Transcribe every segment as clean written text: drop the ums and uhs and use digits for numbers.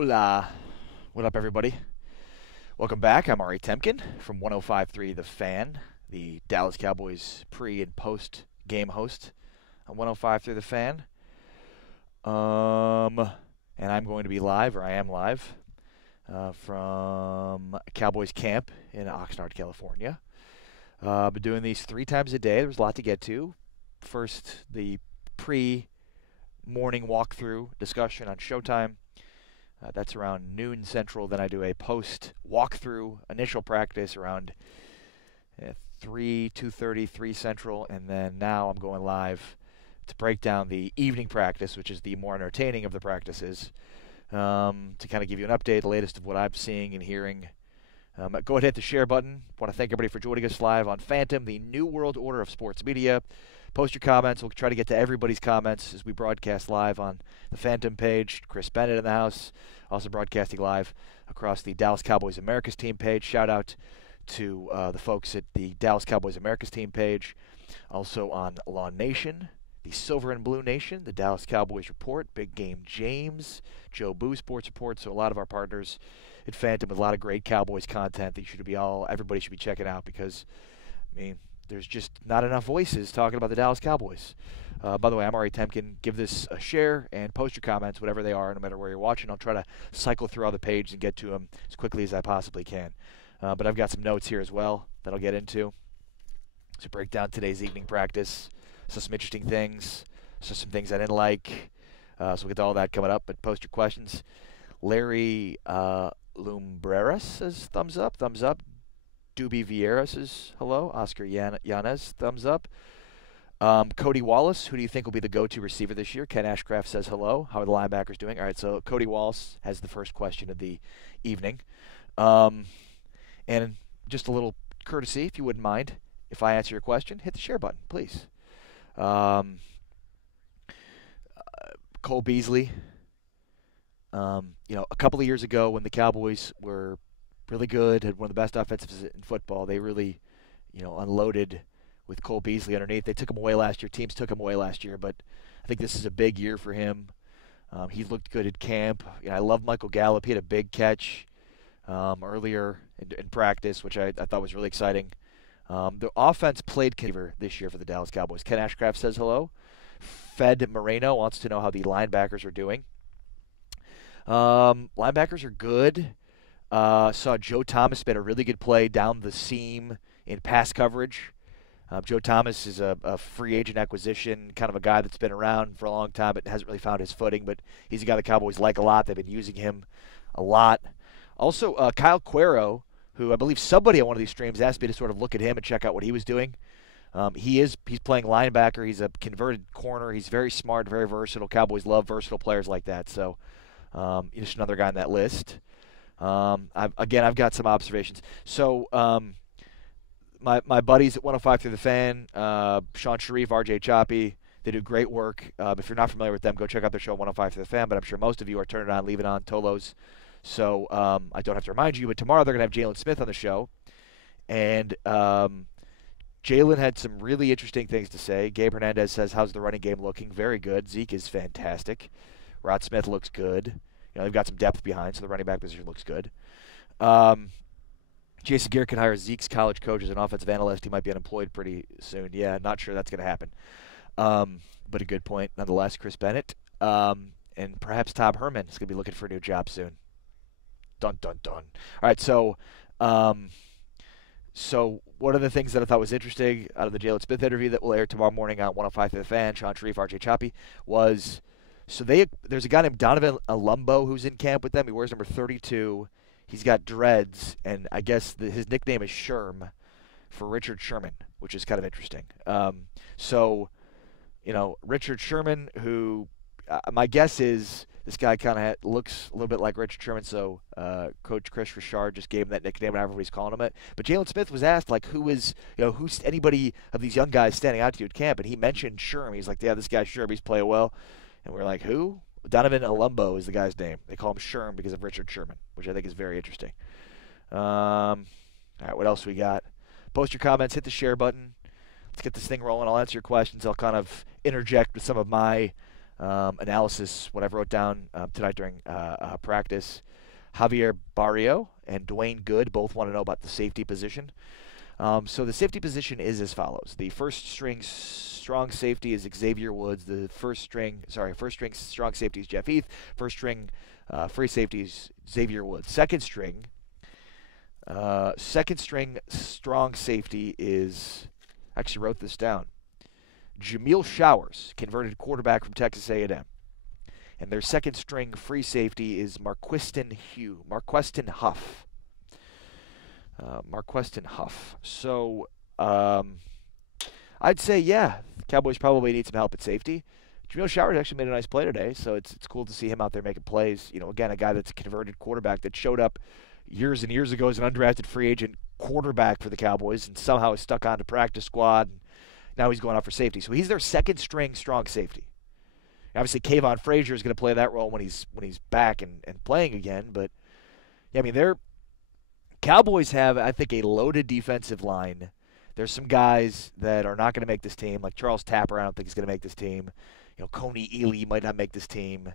Hola. What up, everybody? Welcome back. I'm Ari Temkin from 105.3 The Fan, the Dallas Cowboys pre- and post-game host on 105.3 The Fan. And I'm going to be live, or I am live, from Cowboys camp in Oxnard, California. Been doing these 3 times a day. There's a lot to get to. First, the pre-morning walkthrough discussion on Showtime. That's around noon Central. Then I do a post walkthrough initial practice around 2:30, 3 Central. And then now I'm going live to break down the evening practice, which is the more entertaining of the practices, to kind of give you an update, the latest of what I'm seeing and hearing. Go ahead and hit the share button. I want to thank everybody for joining us live on Phantom, the new world order of sports media. Post your comments. We'll try to get to everybody's comments as we broadcast live on the Phantom page. Chris Bennett in the house, also broadcasting live across the Dallas Cowboys America's Team page. Shout out to the folks at the Dallas Cowboys America's Team page. Also on Lawn Nation, the Silver and Blue Nation, the Dallas Cowboys Report, Big Game James, Joe Boo Sports Report. So a lot of our partners at Phantom with a lot of great Cowboys content that everybody should be checking out, because, I mean, there's just not enough voices talking about the Dallas Cowboys. By the way, I'm Ari Temkin. Give this a share and post your comments, whatever they are, no matter where you're watching. I'll try to cycle through all the pages and get to them as quickly as I possibly can. But I've got some notes here as well that I'll get into to break down today's evening practice. So some interesting things, so some things I didn't like. So we'll get to all that coming up, but post your questions. Larry Lumbreras says thumbs up, thumbs up. Doobie Vieira says hello. Oscar Yanez, thumbs up. Cody Wallace, who do you think will be the go-to receiver this year? Ken Ashcraft says hello. How are the linebackers doing? All right, so Cody Wallace has the first question of the evening. And just a little courtesy, if you wouldn't mind, if I answer your question, hit the share button, please. Cole Beasley. A couple of years ago when the Cowboys were really good, had one of the best offensives in football, they really, unloaded with Cole Beasley underneath. They took him away last year. Teams took him away last year, but I think this is a big year for him. He looked good at camp. I love Michael Gallup. He had a big catch earlier in practice, which I thought was really exciting. The offense played this year for the Dallas Cowboys. Ken Ashcraft says hello. Fed Moreno wants to know how the linebackers are doing. Linebackers are good. Saw Joe Thomas made a really good play down the seam in pass coverage. Joe Thomas is a free agent acquisition, kind of a guy that's been around for a long time but hasn't really found his footing, but he's a guy the Cowboys like a lot. They've been using him a lot. Also, Kyle Cuero, who I believe somebody on one of these streams asked me to sort of look at him and check out what he was doing. He's playing linebacker. He's a converted corner. He's very smart, very versatile. Cowboys love versatile players like that, so just another guy on that list. I've got some observations. So my buddies at 105 through the Fan, Sean Sharif, RJ Choppy, they do great work. If you're not familiar with them, go check out their show 105 through the Fan, but I'm sure most of you are turning it on, leaving it on Tolos. So I don't have to remind you, but tomorrow they're going to have Jalen Smith on the show. And Jalen had some really interesting things to say. Gabe Hernandez says, how's the running game looking? Very good. Zeke is fantastic. Rod Smith looks good. They've got some depth behind, so the running back position looks good. Jason Garrett can hire Zeke's college coach as an offensive analyst. He might be unemployed pretty soon. Yeah, not sure that's going to happen. But a good point nonetheless. Chris Bennett. And perhaps Tom Herman is going to be looking for a new job soon. Dun, dun, dun. All right, so one of the things that I thought was interesting out of the Jalen Smith interview that will air tomorrow morning on 105 to the Fan, Sean Sharif, RJ Choppy, was there's a guy named Donovan Alumbo who's in camp with them. He wears number 32. He's got dreads, and I guess his nickname is Sherm for Richard Sherman, which is kind of interesting. Richard Sherman, who my guess is this guy kind of looks a little bit like Richard Sherman, so Coach Chris Richard just gave him that nickname, and everybody's calling him it. But Jalen Smith was asked, who's anybody of these young guys standing out to you at camp, and he mentioned Sherm. He's like, yeah, this guy Sherm, he's playing well. And we're like, who? Donovan Alumbo is the guy's name. They call him Sherm because of Richard Sherman, which I think is very interesting. All right, what else we got? Post your comments, hit the share button. Let's get this thing rolling. I'll answer your questions. I'll kind of interject with some of my analysis, what I wrote down tonight during practice. Javier Barrio and Dwayne Good both want to know about the safety position. So the safety position is as follows. The first string strong safety is Xavier Woods. The first string strong safety is Jeff Heath. First string free safety is Xavier Woods. Second string strong safety is, I actually wrote this down, Jameel Showers, converted quarterback from Texas A&M. And their second string free safety is Marquestin Huff. So I'd say, yeah, the Cowboys probably need some help at safety. Jameel Showers actually made a nice play today, so it's cool to see him out there making plays. Again, a guy that's a converted quarterback that showed up years and years ago as an undrafted free agent quarterback for the Cowboys and somehow is stuck on the practice squad. And now he's going out for safety. So he's their second string strong safety. Obviously, Kayvon Frazier is going to play that role when he's back and playing again. But, yeah, I mean, their Cowboys have, I think, a loaded defensive line. There's some guys that are not going to make this team, like Charles Tapper. I don't think he's going to make this team. Coney Ely might not make this team.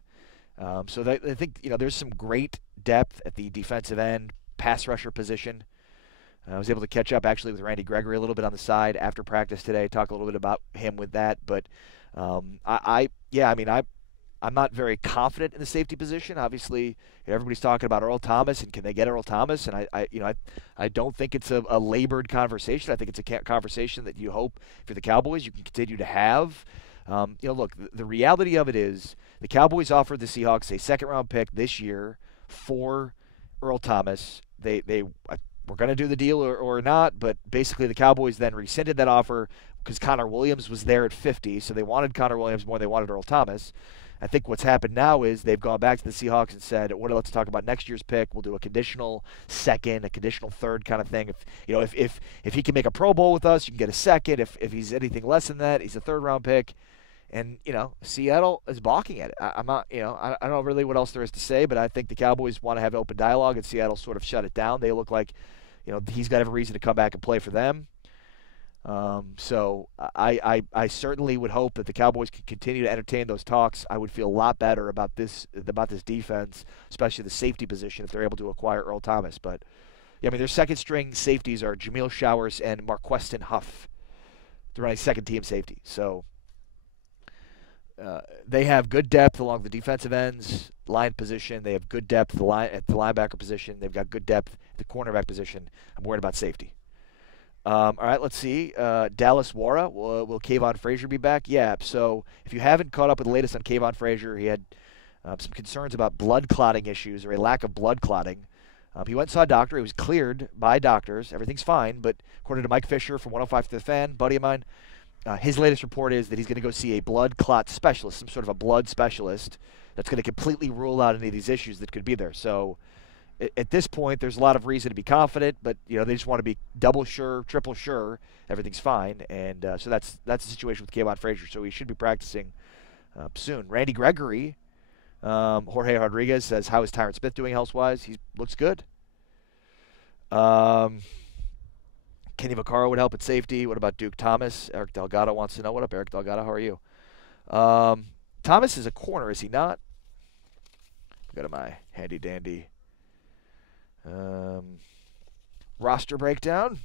So I think, there's some great depth at the defensive end, pass rusher position. I was able to catch up, actually, with Randy Gregory a little bit on the side after practice today, talk a little bit about him with that. But, I'm not very confident in the safety position. Obviously, everybody's talking about Earl Thomas and can they get Earl Thomas? And I don't think it's a labored conversation. I think it's a conversation that you hope for the Cowboys you can continue to have. Look, the reality of it is the Cowboys offered the Seahawks a second-round pick this year for Earl Thomas. They were going to do the deal or not, but basically the Cowboys then rescinded that offer because Connor Williams was there at 50, so they wanted Connor Williams more than they wanted Earl Thomas. I think what's happened now is they've gone back to the Seahawks and said, let's talk about next year's pick. We'll do a conditional second, a conditional third kind of thing. If he can make a Pro Bowl with us, you can get a second. If he's anything less than that, he's a third-round pick. And, Seattle is balking at it. I'm not, I don't know really what else there is to say, but I think the Cowboys want to have open dialogue, and Seattle sort of shut it down. They look like, he's got every reason to come back and play for them. So I certainly would hope that the Cowboys can continue to entertain those talks. I would feel a lot better about this defense, especially the safety position, if they're able to acquire Earl Thomas. But, yeah, I mean, their second-string safeties are Jameel Showers and Marquestin Huff. They're running second-team safety. So they have good depth along the defensive ends, line position. They have good depth at the linebacker position. They've got good depth at the cornerback position. I'm worried about safety. All right, let's see. Dallas Wara, will Kayvon Frazier be back? Yeah, so if you haven't caught up with the latest on Kayvon Frazier, he had some concerns about blood clotting issues or a lack of blood clotting. He went and saw a doctor. He was cleared by doctors. Everything's fine, but according to Mike Fisher from 105 to the Fan, buddy of mine, his latest report is that he's going to go see a blood clot specialist, some sort of a blood specialist that's going to completely rule out any of these issues that could be there. So at this point, there's a lot of reason to be confident, but they just want to be double sure, triple sure everything's fine, and so that's the situation with Kayvon Frazier. So he should be practicing soon. Randy Gregory, Jorge Rodriguez says, "How is Tyron Smith doing health-wise?" He looks good. Kenny Vaccaro would help at safety. What about Duke Thomas? Eric Delgado wants to know. What up, Eric Delgado? How are you? Thomas is a corner, is he not? Go to my handy-dandy roster breakdown.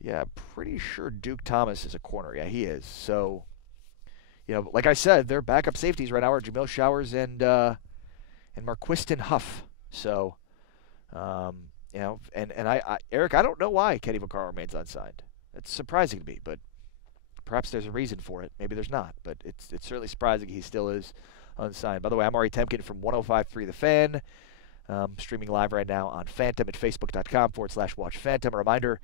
Yeah, pretty sure Duke Thomas is a corner. Yeah, he is. So, like I said, their backup safeties right now are Jameel Showers and Marquestin Huff. So, Eric, I don't know why Kenny Vaccaro remains unsigned. It's surprising to me, but perhaps there's a reason for it. Maybe there's not, but it's certainly surprising he still is unsigned. By the way, I'm Ari Temkin from 105.3 The Fan. Streaming live right now on Phantom at facebook.com/watch Phantom. A reminder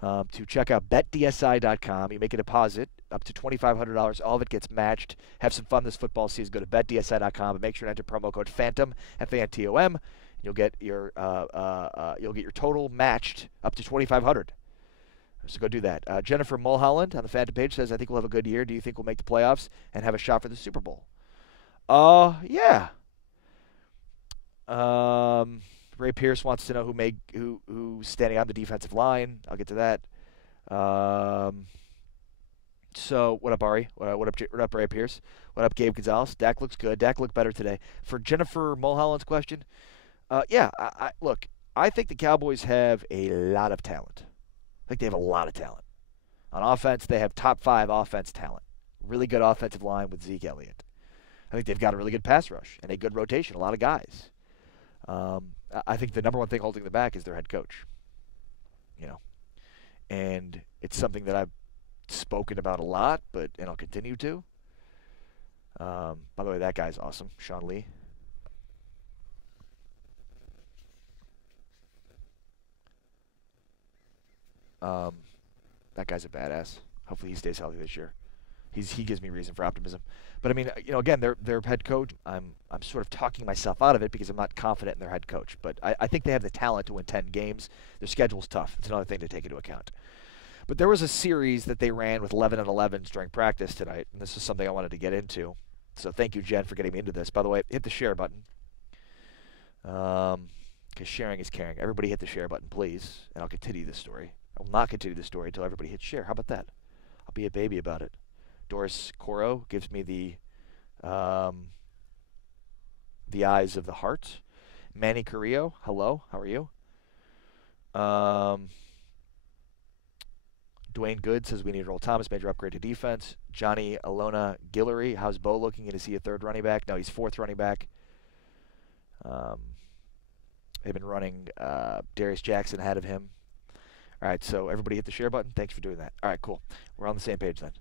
to check out betdsi.com. You make a deposit up to $2,500. All of it gets matched. Have some fun this football season. Go to betdsi.com and make sure to enter promo code Phantom, FANTOM. You'll get your total matched up to $2,500. So go do that. Jennifer Mulholland on the Phantom page says, "I think we'll have a good year. Do you think we'll make the playoffs and have a shot for the Super Bowl?" Yeah. Ray Pierce wants to know who's standing on the defensive line. I'll get to that. So, what up, Ari? What up, Ray Pierce? What up, Gabe Gonzalez? Dak looks good. Dak looked better today. For Jennifer Mulholland's question, yeah, look, I think the Cowboys have a lot of talent. I think they have a lot of talent. On offense, they have top five offense talent. Really good offensive line with Zeke Elliott. I think they've got a really good pass rush and a good rotation, a lot of guys. I think the number one thing holding them back is their head coach. You know, and it's something that I've spoken about a lot, and I'll continue to. By the way, that guy's awesome, Sean Lee. That guy's a badass. Hopefully, he stays healthy this year. He gives me reason for optimism. But I mean, again, their head coach. I'm sort of talking myself out of it because I'm not confident in their head coach. But I think they have the talent to win 10 games. Their schedule's tough. It's another thing to take into account. But there was a series that they ran with 11 and 11s during practice tonight, and this is something I wanted to get into. So thank you, Jen, for getting me into this. By the way, hit the share button. Because sharing is caring. Everybody hit the share button, please, and I'll continue this story. I will not continue the story until everybody hits share. How about that? I'll be a baby about it. Doris Coro gives me the eyes of the heart. Manny Carrillo, hello, how are you? Dwayne Good says we need Earl Thomas, major upgrade to defense. Johnny Alona Guillory, how's Bo looking? Is he a third running back? No, he's fourth running back. They've been running Darius Jackson ahead of him. All right, so everybody hit the share button. Thanks for doing that. All right, cool. We're on the same page then.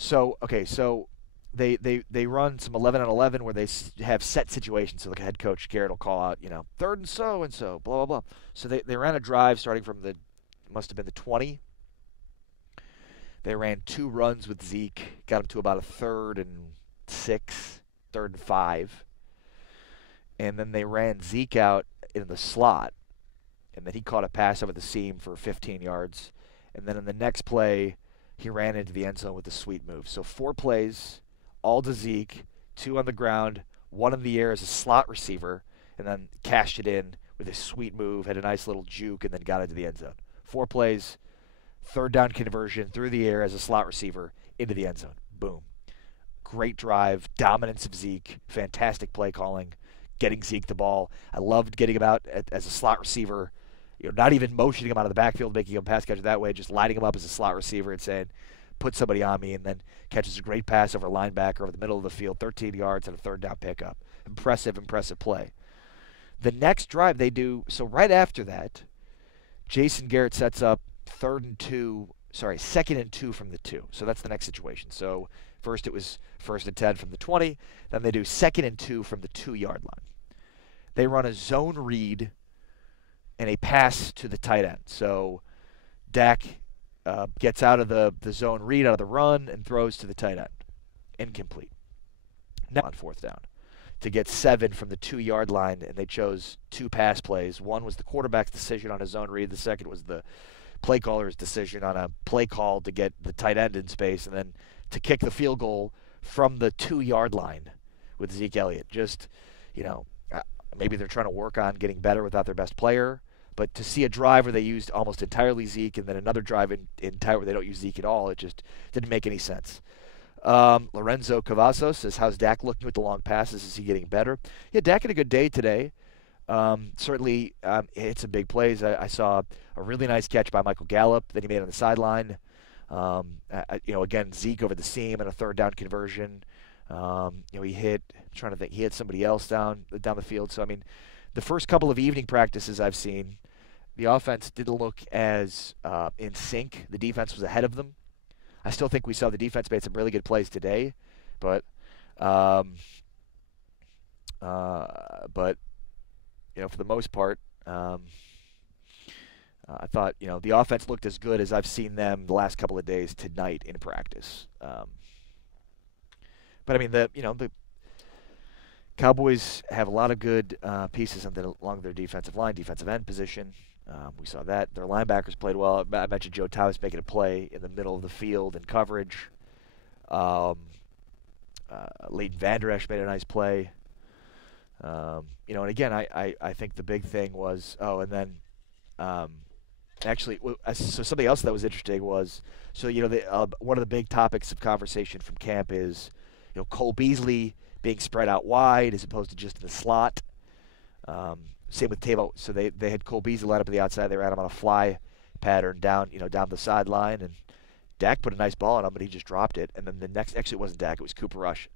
So, okay, so they run some 11 on 11 where they have set situations. So, like a head coach, Garrett will call out, third and so, blah, blah, blah. So they ran a drive starting from must have been the 20. They ran 2 runs with Zeke, got him to about a 3rd and 6, 3rd and 5. And then they ran Zeke out in the slot, and then he caught a pass over the seam for 15 yards. And then in the next play, he ran into the end zone with a sweet move. So 4 plays, all to Zeke, 2 on the ground, 1 in the air as a slot receiver, and then cashed it in with a sweet move, had a nice little juke, and then got into the end zone. 4 plays, 3rd down conversion through the air as a slot receiver into the end zone. Boom. Great drive, dominance of Zeke, fantastic play calling, getting Zeke the ball. I loved getting him out as a slot receiver. Not even motioning him out of the backfield, making him pass catcher that way, just lighting him up as a slot receiver and saying, put somebody on me, and then catches a great pass over a linebacker over the middle of the field, 13 yards and a 3rd down pickup. Impressive play. The next drive they do, so right after that, Jason Garrett sets up 2nd and 2 from the 2. So that's the next situation. So first it was 1st and 10 from the 20. Then they do 2nd and 2 from the 2-yard line. They run a zone read and a pass to the tight end. So Dak gets out of the zone read, out of the run, and throws to the tight end. Incomplete. Now on 4th down to get 7 from the 2-yard line, and they chose 2 pass plays. One was the quarterback's decision on a zone read. The second was the play caller's decision on a play call to get the tight end in space, and then to kick the field goal from the 2-yard line with Zeke Elliott. Just, maybe they're trying to work on getting better without their best player. But to see a drive where they used almost entirely Zeke and then another drive where they don't use Zeke at all, it just didn't make any sense. Lorenzo Cavazos says, how's Dak looking with the long passes? Is he getting better? Yeah, Dak had a good day today. Certainly hit some big plays. I saw a really nice catch by Michael Gallup that he made on the sideline. Again, Zeke over the seam and a 3rd down conversion. He hit somebody else down the field. So, I mean, the first couple of evening practices I've seen, the offense didn't look as in sync. The defense was ahead of them. I still think we saw the defense made some really good plays today, but for the most part, I thought the offense looked as good as I've seen them the last couple of days tonight in practice. But I mean the Cowboys have a lot of good pieces along their defensive line, defensive end position. We saw that. Their linebackers played well. I mentioned Joe Thomas making a play in the middle of the field in coverage. Leighton Vander Esch made a nice play. And again, I think the big thing was, Actually, so something else that was interesting was, so one of the big topics of conversation from camp is, Cole Beasley being spread out wide as opposed to just in the slot. Same with Tavo. So they had Cole Beasley lined up to the outside. They ran him on a fly pattern down the sideline, and Dak put a nice ball on him, but he just dropped it. And then actually it wasn't Dak, it was Cooper Rush.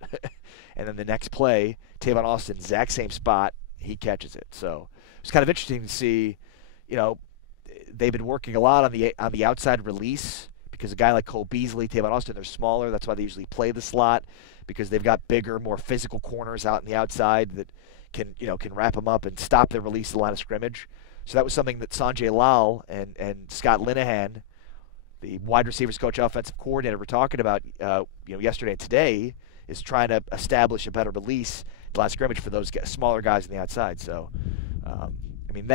And then the next play, Tavon Austin, exact same spot, he catches it. So it's kind of interesting to see, they've been working a lot on the outside release because a guy like Cole Beasley, Tavon Austin, they're smaller. That's why they usually play the slot because they've got bigger, more physical corners out in the outside that can wrap them up and stop the release of the line of scrimmage. So that was something that Sanjay Lal and Scott Linehan, the wide receivers coach, offensive coordinator, were talking about yesterday and today, is trying to establish a better release the line of scrimmage for those smaller guys on the outside. So,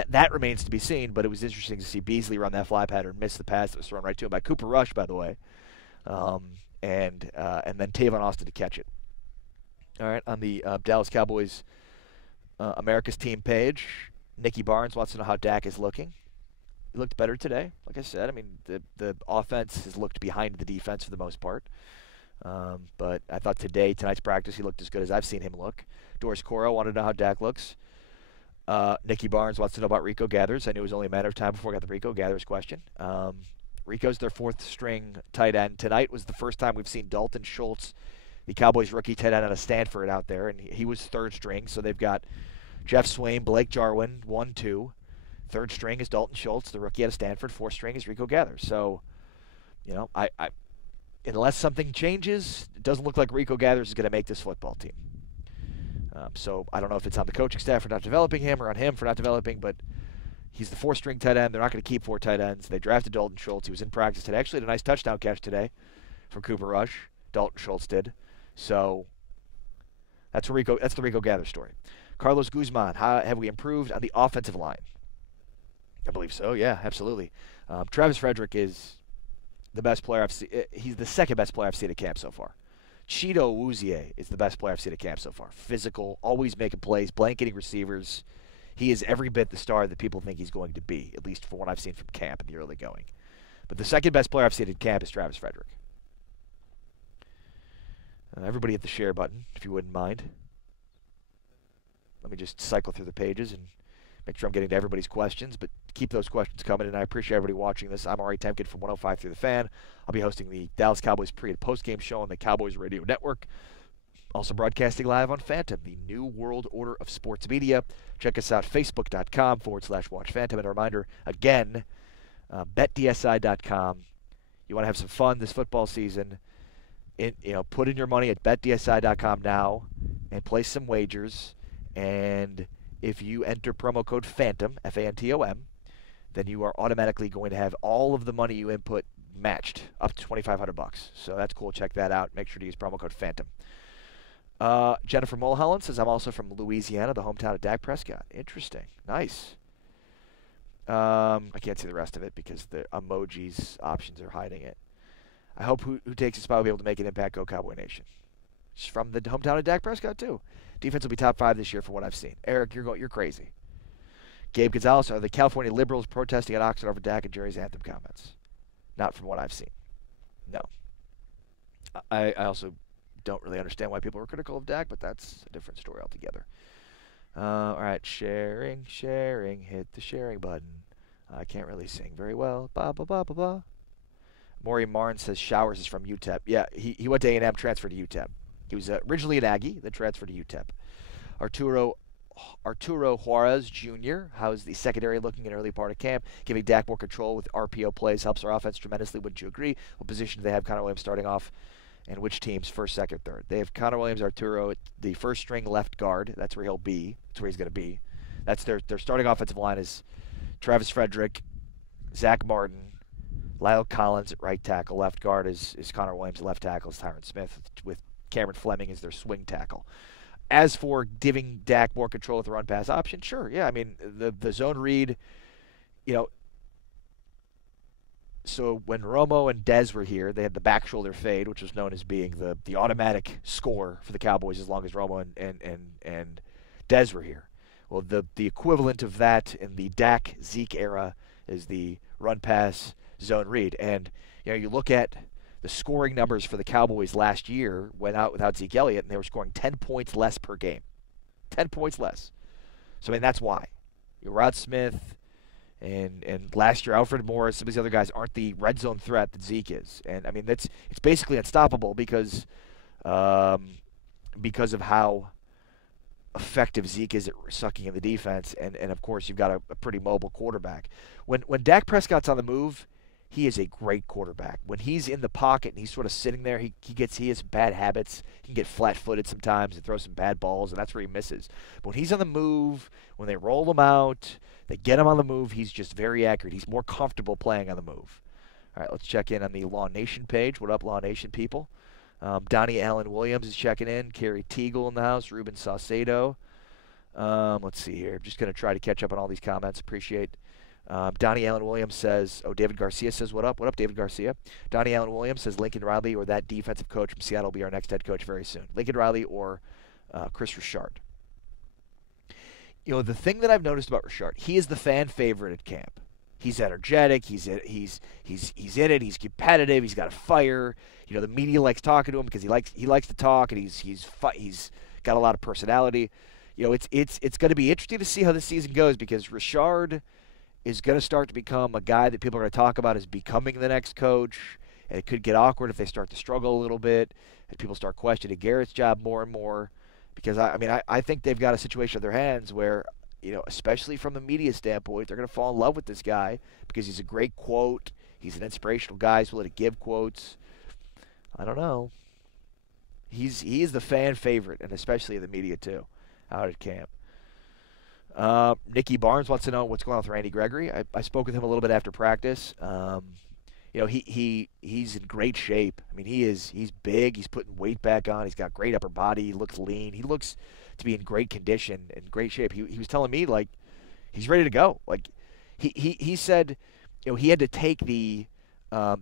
that remains to be seen, but it was interesting to see Beasley run that fly pattern, miss the pass that was thrown right to him by Cooper Rush, by the way, and then Tavon Austin to catch it. All right, on the Dallas Cowboys America's team page, Nicky Barnes wants to know how Dak is looking. He looked better today. Like I said, the offense has looked behind the defense for the most part. But I thought tonight's practice, he looked as good as I've seen him look. Doris Coro wanted to know how Dak looks. Nicky Barnes wants to know about Rico Gathers. I knew it was only a matter of time before I got the Rico Gathers question. Rico's their fourth string tight end. Tonight was the first time we've seen Dalton Schultz, the Cowboys rookie tight end out of Stanford, out there, and he was third string. So they've got Jeff Swain, Blake Jarwin, 1-2. Third string is Dalton Schultz, the rookie out of Stanford. Fourth string is Rico Gathers. So, I unless something changes, it doesn't look like Rico Gathers is going to make this football team. So I don't know if it's on the coaching staff for not developing him or on him for not developing, but he's the fourth-string tight end. They're not going to keep four tight ends. They drafted Dalton Schultz. He was in practice today. Actually had a nice touchdown catch today from Cooper Rush. Dalton Schultz did. So that's the Rico Gathers story. Carlos Guzman, how have we improved on the offensive line? I believe so, yeah, absolutely. Travis Frederick is the best player I've seen. He's the second best player I've seen at camp so far. Cheeto Awuzie is the best player I've seen at camp so far. Physical, always making plays, blanketing receivers. He is every bit the star that people think he's going to be, at least from what I've seen from camp in the early going. But the second best player I've seen at camp is Travis Frederick. Everybody hit the share button, if you wouldn't mind. Let me just cycle through the pages and make sure I'm getting to everybody's questions, but keep those questions coming, and I appreciate everybody watching this. I'm Ari Temkin from 105 Through the Fan. I'll be hosting the Dallas Cowboys pre- and post-game show on the Cowboys Radio Network. Also broadcasting live on Phantom, the new world order of sports media. Check us out, facebook.com/Watch Phantom. And a reminder, again, betdsi.com. You want to have some fun this football season. Put in your money at betdsi.com now and place some wagers. And if you enter promo code PHANTOM, F-A-N-T-O-M, then you are automatically going to have all of the money you input matched up to $2,500. So that's cool. Check that out. Make sure to use promo code PHANTOM. Jennifer Mulholland says, I'm also from Louisiana, the hometown of Dak Prescott. Interesting. Nice. I can't see the rest of it because the emojis options are hiding it. I hope who takes this spot will be able to make an impact. Go Cowboy Nation. She's from the hometown of Dak Prescott, too. Defense will be top 5 this year from what I've seen. Eric, you're crazy. Gabe Gonzalez, are the California liberals protesting at Oxnard over Dak and Jerry's anthem comments? Not from what I've seen. No. I also don't really understand why people were critical of Dak, but that's a different story altogether. All right, sharing. Hit the sharing button. I can't really sing very well. Ba ba ba ba ba. Maury Marn says Showers is from UTEP. Yeah, he went to A&M, transferred to UTEP. He was originally an Aggie, then transferred to UTEP. Arturo Juarez Jr. How's the secondary looking in early part of camp? Giving Dak more control with RPO plays helps our offense tremendously. Wouldn't you agree? What position do they have Connor Williams starting off? And which teams, first, second, third? They have Connor Williams, Arturo, the first string left guard. That's where he'll be. That's where he's going to be. That's their starting offensive line is Travis Frederick, Zach Martin, Lyle Collins at right tackle. Left guard is Connor Williams. Left tackle is Tyron Smith with Cameron Fleming as their swing tackle. As for giving Dak more control with the run-pass option, sure, yeah. I mean, the zone read, so when Romo and Dez were here, they had the back shoulder fade, which was known as being the automatic score for the Cowboys as long as Romo and Dez were here. Well, the equivalent of that in the Dak Zeke era is the run pass zone read. And you look at the scoring numbers for the Cowboys last year went out without Zeke Elliott, and they were scoring 10 points less per game. 10 points less. So, I mean, that's why. Rod Smith and last year Alfred Morris, some of these other guys aren't the red zone threat that Zeke is. And, I mean, it's basically unstoppable because of how effective Zeke is at sucking in the defense. And of course, you've got a pretty mobile quarterback. When Dak Prescott's on the move, he is a great quarterback. When he's in the pocket and he's sort of sitting there, he has bad habits. He can get flat-footed sometimes and throw some bad balls, and that's where he misses. But when he's on the move, when they roll him out, they get him on the move, he's just very accurate. He's more comfortable playing on the move. All right, let's check in on the Law Nation page. What up, Law Nation people? Donnie Allen Williams is checking in. Kerry Teagle in the house. Ruben Saucedo. Let's see here. I'm just going to try to catch up on all these comments. Appreciate Donnie Allen Williams says, David Garcia says, what up? What up, David Garcia? Donnie Allen Williams says Lincoln Riley or that defensive coach from Seattle will be our next head coach very soon. Lincoln Riley or Chris Richard. The thing that I've noticed about Richard, he is the fan favorite at camp. He's energetic. He's in it. He's competitive. He's got a fire. The media likes talking to him because he likes to talk, and he's got a lot of personality. It's going to be interesting to see how this season goes because Richard is going to start to become a guy that people are going to talk about as becoming the next coach, and it could get awkward if they start to struggle a little bit and people start questioning Garrett's job more and more because, I think they've got a situation on their hands where, especially from the media standpoint, they're going to fall in love with this guy because he's a great quote. He's an inspirational guy. He's willing to give quotes. I don't know. He is the fan favorite, and especially the media, too, out at camp. Nicky Barnes wants to know what's going on with Randy Gregory. I spoke with him a little bit after practice. He's in great shape. I mean, he's big. He's putting weight back on. He's got great upper body. He looks lean. He looks to be in great condition and great shape. He was telling me like he's ready to go. Like he said, he had to take the are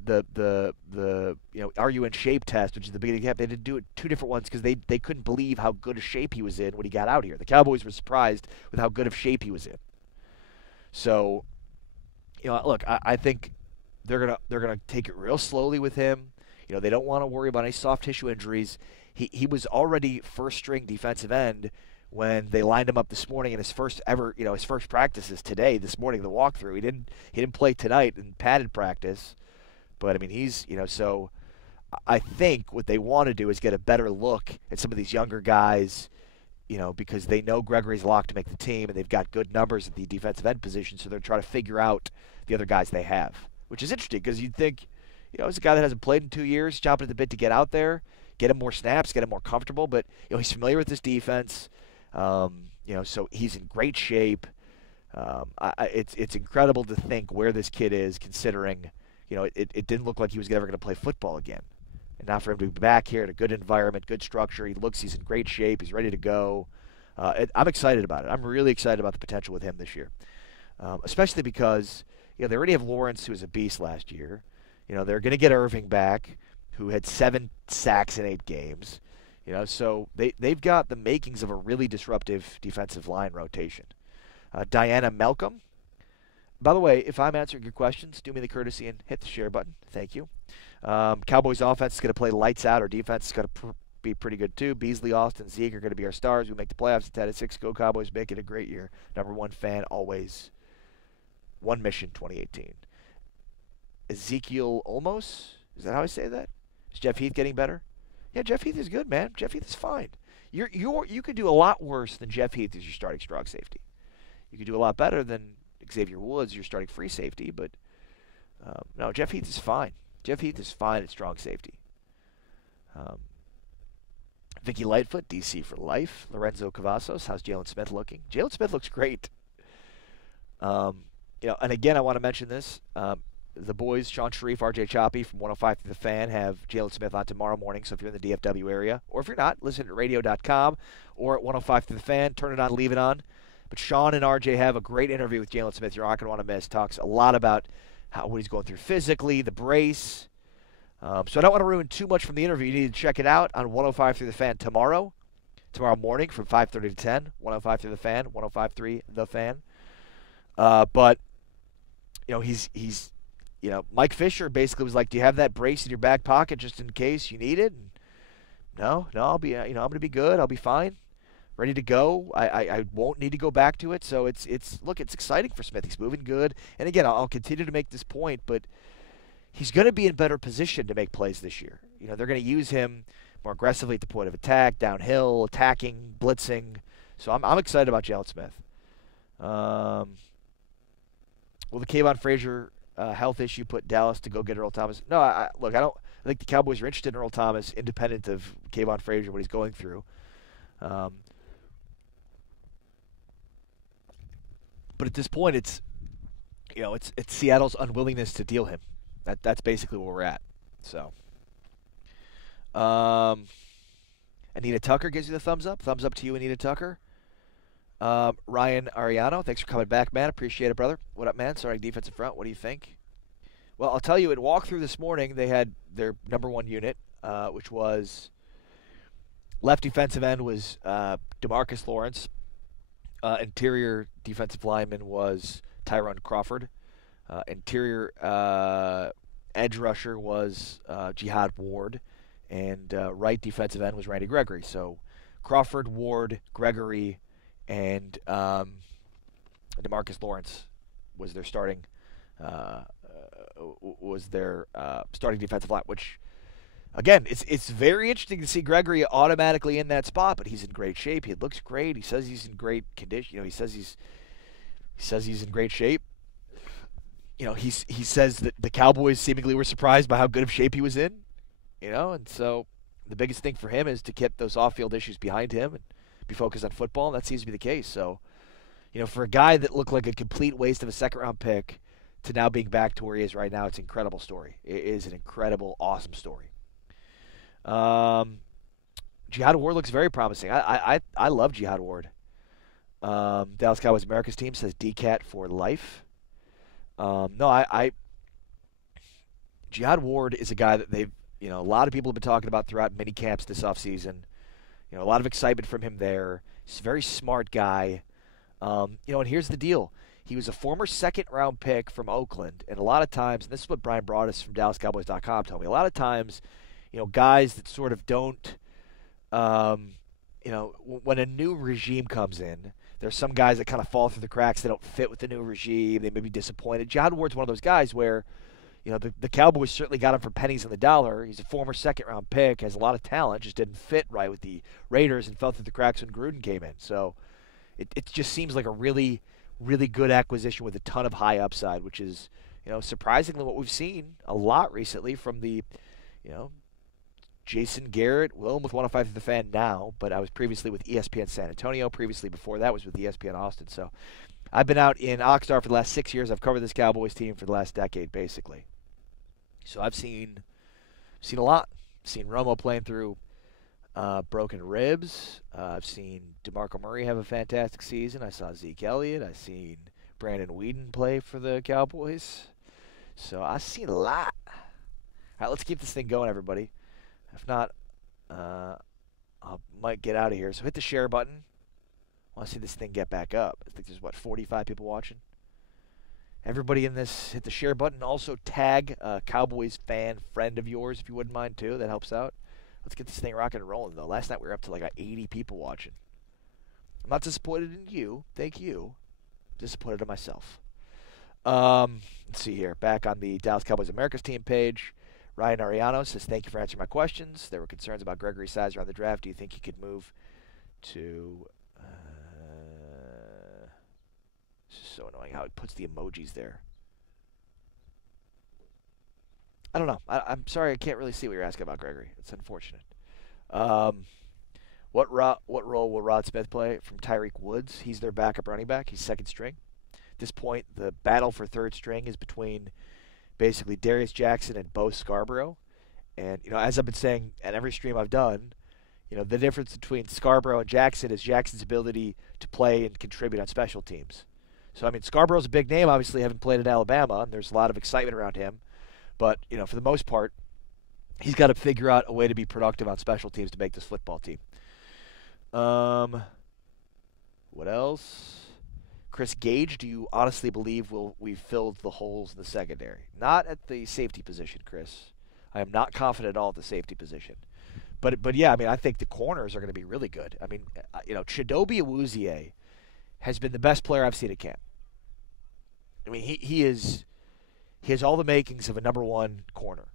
you in shape test, which is the beginning of camp. They did do it two different ones because they couldn't believe how good a shape he was in when he got out here. The Cowboys were surprised with how good of shape he was in. So, look, I think they're gonna take it real slowly with him. They don't want to worry about any soft tissue injuries. He was already first string defensive end when they lined him up this morning in his first practices today, this morning, the walkthrough. He didn't play tonight in padded practice. But, I mean, he's, so I think what they want to do is get a better look at some of these younger guys, because they know Gregory's locked to make the team, and they've got good numbers at the defensive end position, so they're trying to figure out the other guys they have, which is interesting because you'd think, he's a guy that hasn't played in 2 years, chomping at the bit to get out there, get him more snaps, get him more comfortable, but, he's familiar with this defense, so he's in great shape. It's incredible to think where this kid is considering – it didn't look like he was ever going to play football again. And now for him to be back here in a good environment, good structure, he's in great shape, he's ready to go. I'm excited about it. I'm really excited about the potential with him this year. Especially because, they already have Lawrence, who was a beast last year. They're going to get Irving back, who had 7 sacks in 8 games. So they've got the makings of a really disruptive defensive line rotation. Diana Malcolm. By the way, if I'm answering your questions, do me the courtesy and hit the share button. Thank you. Cowboys offense is going to play lights out. Our defense is going to be pretty good too. Beasley, Austin, Zeke are going to be our stars. We make the playoffs at 10-6. Go Cowboys, make it a great year. Number one fan, always. One mission, 2018. Ezekiel Olmos? Is that how I say that? Is Jeff Heath getting better? Yeah, Jeff Heath is good, man. Jeff Heath is fine. You could do a lot worse than Jeff Heath as your starting strong safety. You could do a lot better than Xavier Woods, you're starting free safety, but no, Jeff Heath is fine. Jeff Heath is fine at strong safety. Vicky Lightfoot, DC for life. Lorenzo Cavazos, how's Jalen Smith looking? Jalen Smith looks great. And again, I want to mention this. The boys, Sean Sharif, RJ Choppy from 105 to the Fan, have Jalen Smith on tomorrow morning. So if you're in the DFW area, or if you're not, listen to radio.com or at 105 to the Fan. Turn it on, leave it on. But Sean and RJ have a great interview with Jalen Smith. You're not going to want to miss. Talks a lot about what he's going through physically, the brace. So I don't want to ruin too much from the interview. You need to check it out on 105 through the Fan tomorrow morning from 5:30 to 10. 105 through the Fan, 105.3 the Fan. But Mike Fisher basically was like, "Do you have that brace in your back pocket just in case you need it?" And no, I'll be, I'm going to be good. I'll be fine, ready to go. I won't need to go back to it. So look, it's exciting for Smith. He's moving good. And again, I'll continue to make this point, but he's going to be in better position to make plays this year. They're going to use him more aggressively at the point of attack, downhill, attacking, blitzing. So I'm excited about Jalen Smith. Will the Kayvon Frazier health issue put Dallas to go get Earl Thomas? No, look, I don't. I think the Cowboys are interested in Earl Thomas, independent of Kayvon Frazier, what he's going through. But at this point, it's Seattle's unwillingness to deal him. That's basically where we're at. So, Anita Tucker gives you the thumbs up. Thumbs up to you, Anita Tucker. Ryan Ariano, thanks for coming back, man. Appreciate it, brother. What up, man? Starting defensive front. What do you think? Well, I'll tell you, at walkthrough this morning, they had their number one unit, which was left defensive end was DeMarcus Lawrence. Interior defensive lineman was Tyrone Crawford. Interior edge rusher was Jihad Ward. And right defensive end was Randy Gregory. So Crawford, Ward, Gregory, and DeMarcus Lawrence was their starting starting defensive line. Which, again, it's very interesting to see Gregory automatically in that spot. But he's in great shape. He looks great. He says he's in great condition. He says he's in great shape. He says that the Cowboys seemingly were surprised by how good of shape he was in. And so the biggest thing for him is to get those off-field issues behind him and be focused on football, and that seems to be the case. So, for a guy that looked like a complete waste of a second-round pick to now being back to where he is right now, it's an incredible story. It is an incredible, awesome story. Jihad Ward looks very promising. I love Jihad Ward. Dallas Cowboys America's team says DCAT for life. Jihad Ward is a guy that they've, a lot of people have been talking about throughout mini camps this offseason. A lot of excitement from him there. He's a very smart guy. And here's the deal. He was a former second-round pick from Oakland, and a lot of times, and this is what Brian Broaddus from DallasCowboys.com told me, a lot of times, guys that sort of don't, when a new regime comes in, there's some guys that kind of fall through the cracks. They don't fit with the new regime. They may be disappointed. Jihad Ward's one of those guys where, the Cowboys certainly got him for pennies on the dollar. He's a former second-round pick, has a lot of talent, just didn't fit right with the Raiders and fell through the cracks when Gruden came in. So it just seems like a really, really good acquisition with a ton of high upside, which is, surprisingly what we've seen a lot recently from the, Jason Garrett. Well, I'm with 105 to the Fan now, but I was previously with ESPN San Antonio. Previously before that was with ESPN Austin. So I've been out in Oxnard for the last 6 years. I've covered this Cowboys team for the last decade, basically. So I've seen a lot. Seen Romo playing through broken ribs. I've seen DeMarco Murray have a fantastic season. I saw Zeke Elliott. I've seen Brandon Weeden play for the Cowboys. So I've seen a lot. All right, let's keep this thing going, everybody. If not, I might get out of here. So hit the share button. I want to see this thing get back up. I think there's, 45 people watching? Everybody in this, hit the share button. Also tag a Cowboys fan friend of yours if you wouldn't mind too. That helps out. Let's get this thing rocking and rolling though. Last night we were up to like 80 people watching. I'm not disappointed in you. Thank you. I'm disappointed in myself. Let's see here. Back on the Dallas Cowboys America's team page. Ryan Ariano says, thank you for answering my questions. There were concerns about Gregory's size around the draft. Do you think he could move to... This is so annoying how it puts the emojis there. I don't know. I'm sorry, I can't really see what you're asking about Gregory. It's unfortunate. What role will Rod Smith play from Tyreek Woods? He's their backup running back. He's second string. At this point, the battle for third string is between basically Darius Jackson and Bo Scarborough. And, as I've been saying at every stream I've done, the difference between Scarborough and Jackson is Jackson's ability to play and contribute on special teams. So, Scarborough's a big name, obviously, having played at Alabama, and there's a lot of excitement around him. But, for the most part, he's got to figure out a way to be productive on special teams to make this football team. What else? Chris Gage, do you honestly believe we've filled the holes in the secondary? Not at the safety position, Chris. I am not confident at all at the safety position. But yeah, I mean, I think the corners are going to be really good. I mean, Chidobe Awuzie has been the best player I've seen at camp. I mean, he has all the makings of a number one corner.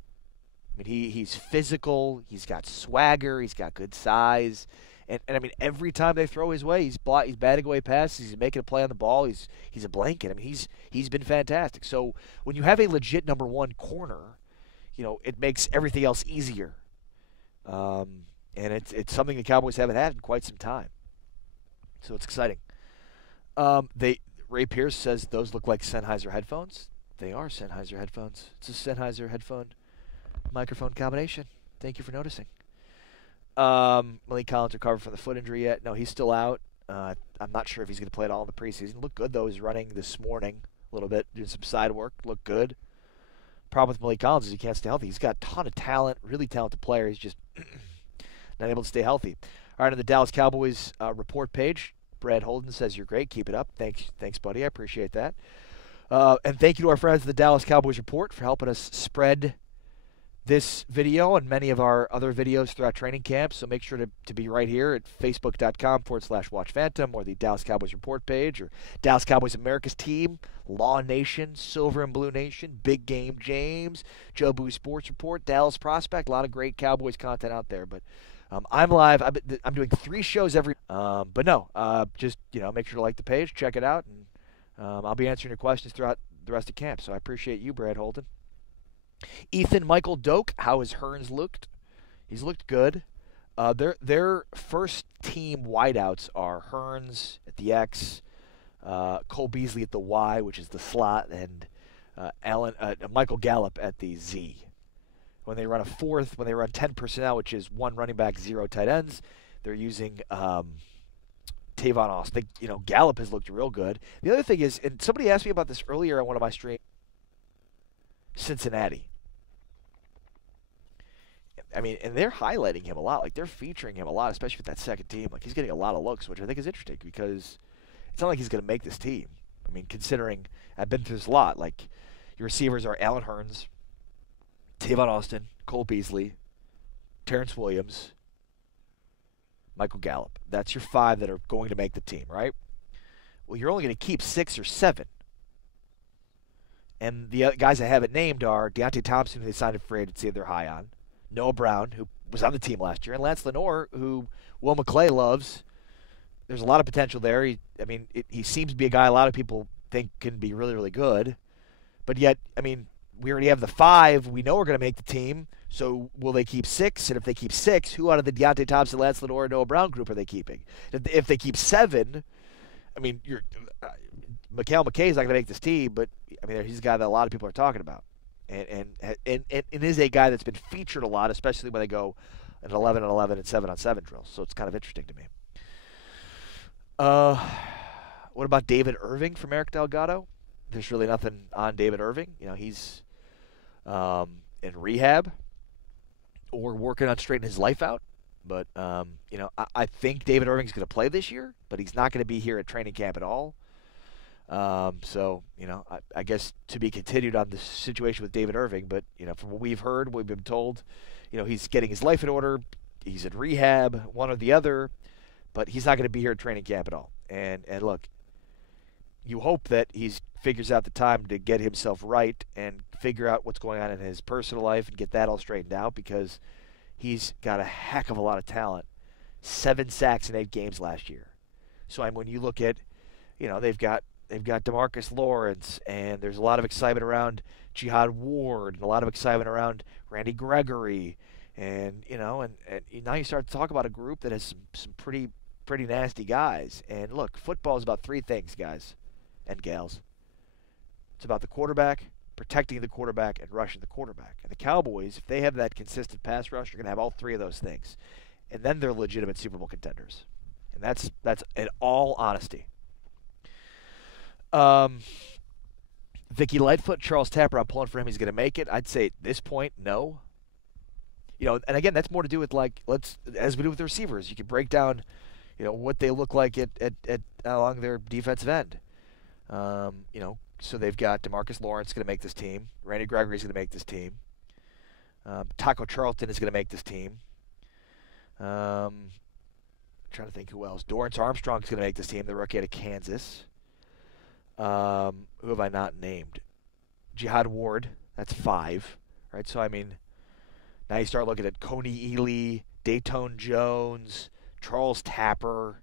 I mean, he's physical, he's got swagger, he's got good size. And I mean, every time they throw his way, he's batting away passes, he's making a play on the ball, he's a blanket. I mean, he's been fantastic. So when you have a legit number one corner, it makes everything else easier. And it's something the Cowboys haven't had in quite some time. So it's exciting. Ray Pierce says those look like Sennheiser headphones. They are Sennheiser headphones. It's a Sennheiser headphone microphone combination. Thank you for noticing. Malik Collins recovered from the foot injury yet? No, he's still out. I'm not sure if he's going to play at all in the preseason. Looked good, though. He's running this morning a little bit, doing some side work. Looked good. Problem with Malik Collins is he can't stay healthy. He's got a ton of talent, really talented player. He's just not able to stay healthy. All right, on the Dallas Cowboys report page, Brad Holden says, "You're great. Keep it up." Thanks, buddy. I appreciate that. And thank you to our friends at the Dallas Cowboys Report for helping us spread this video and many of our other videos throughout training camp. So make sure to be right here at facebook.com/WatchPhantom or the Dallas Cowboys Report page or Dallas Cowboys America's Team, Law Nation, Silver and Blue Nation, Big Game James, Joe Boo Sports Report, Dallas Prospect. A lot of great Cowboys content out there. But I'm live. I'm doing 3 shows every. Just make sure to like the page, check it out, and I'll be answering your questions throughout the rest of camp. So I appreciate you, Brad Holden. Ethan Michael Doak, how has Hearns looked? He's looked good. Their first team wideouts are Hearns at the X, Cole Beasley at the Y, which is the slot, and Michael Gallup at the Z. When they run 10 personnel, which is 1 running back, 0 tight ends, they're using Tavon Austin. Gallup has looked real good. The other thing is, and somebody asked me about this earlier on one of my streams, Cincinnati. I mean, and they're highlighting him a lot. Like, they're featuring him a lot, especially with that second team. Like, he's getting a lot of looks, which I think is interesting because it's not like he's going to make this team. I mean, considering I've been through this a lot. Like, your receivers are Allen Hearns, Tavon Austin, Cole Beasley, Terrence Williams, Michael Gallup. That's your 5 that are going to make the team, right? Well, you're only going to keep 6 or 7. And the guys I haven't named are Deontay Thompson, who they signed in free agency, they're high on. Noah Brown, who was on the team last year. And Lance Lenoir, who Will McClay loves. There's a lot of potential there. He seems to be a guy a lot of people think can be really, really good. But yet, we already have the 5. We know we're going to make the team. So will they keep 6? And if they keep 6, who out of the Deontay Thompson, Lance Lenoir, and Noah Brown group are they keeping? If they keep 7, Mikhail McKay is not going to make this team, but he's a guy that a lot of people are talking about, and is a guy that's been featured a lot, especially when they go an 11-on-11 and 7-on-7 drills. So it's kind of interesting to me. What about David Irving from Eric Delgado? There's really nothing on David Irving. He's in rehab or working on straightening his life out. But I think David Irving's going to play this year, but he's not going to be here at training camp at all. I guess to be continued on the situation with David Irving, but, from what we've heard, we've been told, he's getting his life in order, he's in rehab, one or the other, but he's not going to be here at training camp at all. And look, you hope that he figures out the time to get himself right and figure out what's going on in his personal life and get that all straightened out, because he's got a heck of a lot of talent. 7 sacks in 8 games last year. So when you look at, they've got DeMarcus Lawrence, and there's a lot of excitement around Jihad Ward, and a lot of excitement around Randy Gregory, and now you start to talk about a group that has some pretty nasty guys. And look, football is about 3 things, guys and gals. It's about the quarterback, protecting the quarterback, and rushing the quarterback. And the Cowboys, if they have that consistent pass rush, are going to have all 3 of those things, and then they're legitimate Super Bowl contenders. And that's in all honesty. Vicky Lightfoot, Charles Tapper, I'm pulling for him. He's going to make it. I'd say at this point, no. And again, that's more to do with, as we do with the receivers. You can break down, what they look like at along their defensive end. So they've got DeMarcus Lawrence going to make this team. Randy Gregory's going to make this team. Taco Charlton is going to make this team. Trying to think who else. Dorrance Armstrong is going to make this team, the rookie out of Kansas. Who have I not named? Jihad Ward, that's 5. Right, so I mean, now you start looking at Coney Ely, Dayton Jones, Charles Tapper,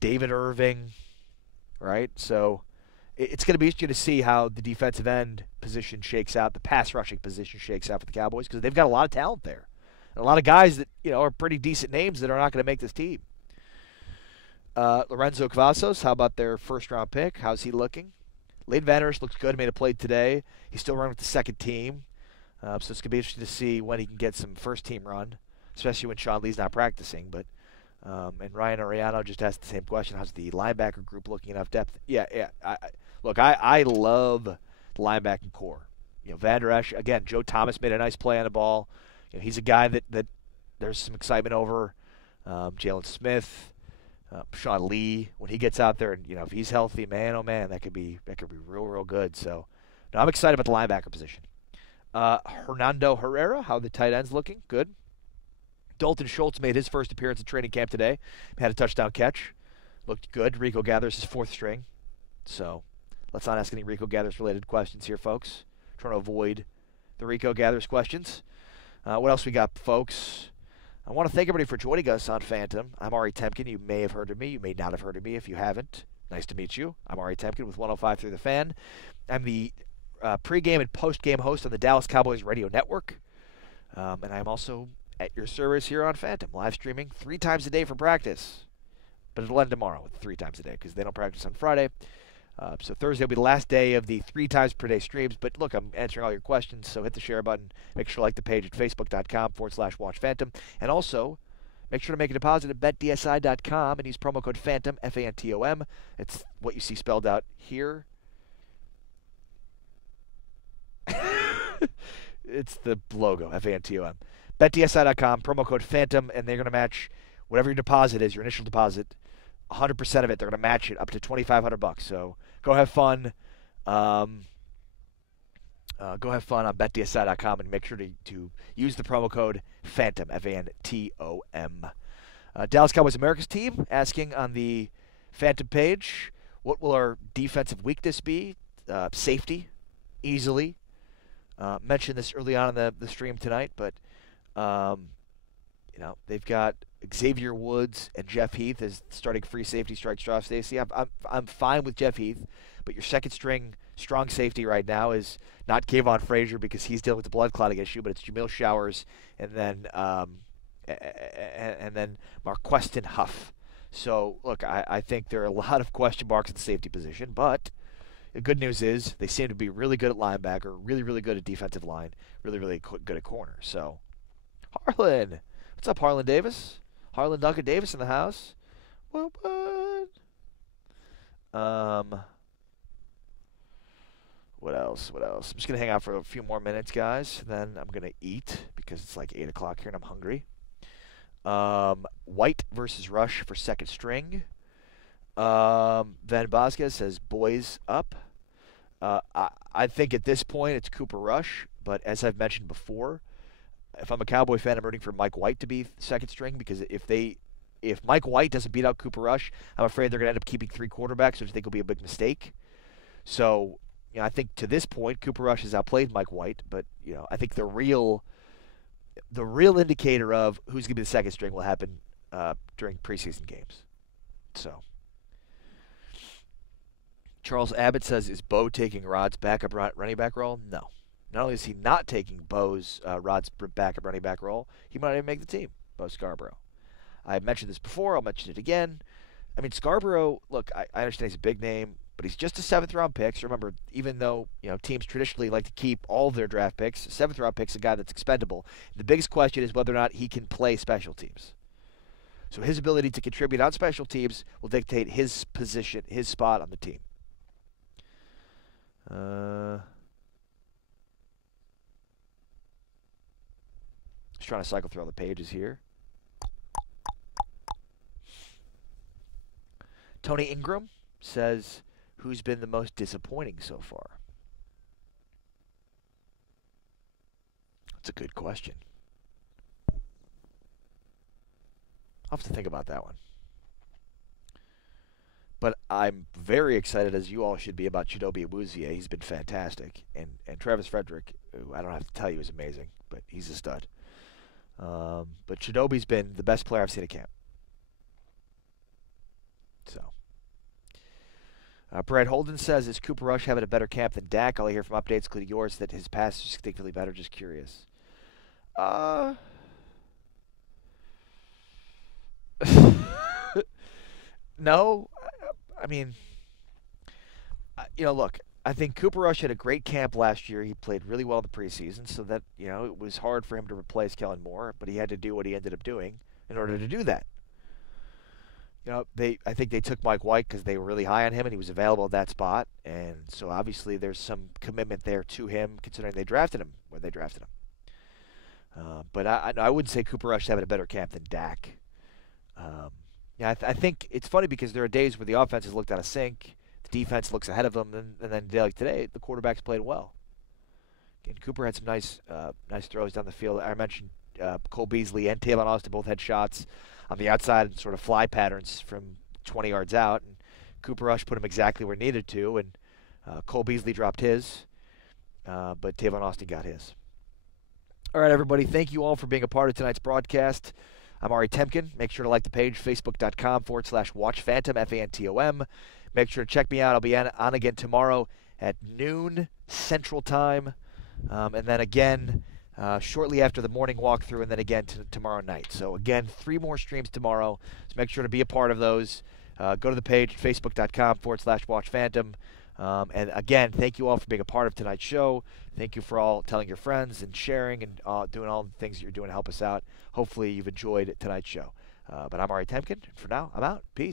David Irving, right? So it's going to be interesting to see how the defensive end position shakes out, the pass rushing position shakes out for the Cowboys, because they've got a lot of talent there. And a lot of guys that, are pretty decent names that are not going to make this team. Lorenzo Cavazos, how about their first-round pick? How's he looking? Leighton Vander Esch looks good, made a play today. He's still running with the second team. So it's going to be interesting to see when he can get some first-team run, especially when Sean Lee's not practicing. But and Ryan Ariano just asked the same question. How's the linebacker group looking? Enough depth? Yeah. I love the linebacking core. Vander Esch, again, Joe Thomas made a nice play on the ball. He's a guy that there's some excitement over. Jalen Smith, Sean Lee, when he gets out there, and if he's healthy, man, oh man, that could be real good. So, no, I'm excited about the linebacker position. Hernando Herrera, how the tight end's looking? Good. Dalton Schultz made his first appearance at training camp today. Had a touchdown catch. Looked good. Rico Gathers his 4th string. So, let's not ask any Rico Gathers related questions here, folks. Trying to avoid the Rico Gathers questions. What else we got, folks? I want to thank everybody for joining us on Phantom. I'm Ari Temkin. You may have heard of me. You may not have heard of me if you haven't. Nice to meet you. I'm Ari Temkin with 105 Through the Fan. I'm the pregame and postgame host on the Dallas Cowboys radio network. And I'm also at your service here on Phantom, live streaming 3 times a day for practice. But it'll end tomorrow with 3 times a day because they don't practice on Friday. So Thursday will be the last day of the 3 times per day streams. But look, I'm answering all your questions, so hit the share button. Make sure to like the page at facebook.com/watchphantom. And also, make sure to make a deposit at betdsi.com and use promo code PHANTOM, F-A-N-T-O-M. It's what you see spelled out here. It's the logo, F-A-N-T-O-M. BetDSI.com, promo code PHANTOM, and they're going to match whatever your deposit is, your initial deposit. 100% of it, they're going to match it up to $2,500. So go have fun. Go have fun on betdsi.com and make sure to use the promo code PHANTOM, F-A-N-T-O-M. Dallas Cowboys America's team asking on the Phantom page, what will our defensive weakness be? Safety, easily. Mentioned this early on in the stream tonight, but they've got Xavier Woods and Jeff Heath as starting free safety, strike Strauss Stacey. I'm fine with Jeff Heath, but your second string strong safety right now is not Kayvon Frazier because he's dealing with the blood clotting issue, but it's Jamil Showers and then Marquestin Huff. So look, I think there are a lot of question marks at the safety position, but the good news is they seem to be really good at linebacker, really good at defensive line, really good at corner. So Harlan, what's up, Harlan Davis? Harlan Duncan Davis in the house. What? What else? I'm just going to hang out for a few more minutes, guys. Then I'm going to eat because it's like 8 o'clock here and I'm hungry. White versus Rush for second string. Van Vasquez says, boys up. I think at this point it's Cooper Rush, but as I've mentioned before, if I'm a Cowboy fan, I'm rooting for Mike White to be second string because if Mike White doesn't beat out Cooper Rush, I'm afraid they're going to end up keeping 3 quarterbacks, which I think will be a big mistake. So, I think to this point, Cooper Rush has outplayed Mike White, but, I think the real indicator of who's going to be the second string will happen during preseason games. So, Charles Abbott says, is Bo taking Rod's backup running back role? No. Not only is he not taking Rod's backup running back role, he might not even make the team, Bo Scarborough. I mentioned this before. I'll mention it again. I mean, Scarborough, look, I understand he's a big name, but he's just a 7th-round pick. So remember, even though teams traditionally like to keep all of their draft picks, 7th-round pick's a guy that's expendable. The biggest question is whether or not he can play special teams. So his ability to contribute on special teams will dictate his position, his spot on the team. Just trying to cycle through all the pages here. Tony Ingram says, who's been the most disappointing so far? That's a good question. I'll have to think about that one. But I'm very excited, as you all should be, about Chidobe Awuzie. He's been fantastic. And Travis Frederick, who I don't have to tell you is amazing, but he's a stud. But Chidobe's been the best player I've seen at camp. So, Brad Holden says, is Cooper Rush having a better camp than Dak? All I hear from updates, including yours, that his pass is distinctly better. Just curious. No. I mean, look, I think Cooper Rush had a great camp last year. He played really well in the preseason, so that, it was hard for him to replace Kellen Moore, but he had to do what he ended up doing in order to do that. I think they took Mike White because they were really high on him and he was available at that spot, and so obviously there's some commitment there to him considering they drafted him where they drafted him. But I wouldn't say Cooper Rush is having a better camp than Dak. I think it's funny because there are days where the offense is looked out of sync, the defense looks ahead of them, and then like today, the quarterbacks played well. And Cooper had some nice throws down the field. I mentioned Cole Beasley and Tavon Austin both had shots on the outside and sort of fly patterns from 20 yards out, and Cooper Rush put him exactly where he needed to, and Cole Beasley dropped his, but Tavon Austin got his. All right, everybody, thank you all for being a part of tonight's broadcast. I'm Ari Temkin. Make sure to like the page, facebook.com/WatchPhantom, Phantom. Make sure to check me out. I'll be on again tomorrow at noon Central Time. And then again shortly after the morning walkthrough, and then again tomorrow night. So again, 3 more streams tomorrow. So make sure to be a part of those. Go to the page, facebook.com/WatchPhantom. And again, thank you all for being a part of tonight's show. Thank you for all telling your friends and sharing and doing all the things that you're doing to help us out. Hopefully you've enjoyed tonight's show. But I'm Ari Temkin. For now, I'm out. Peace.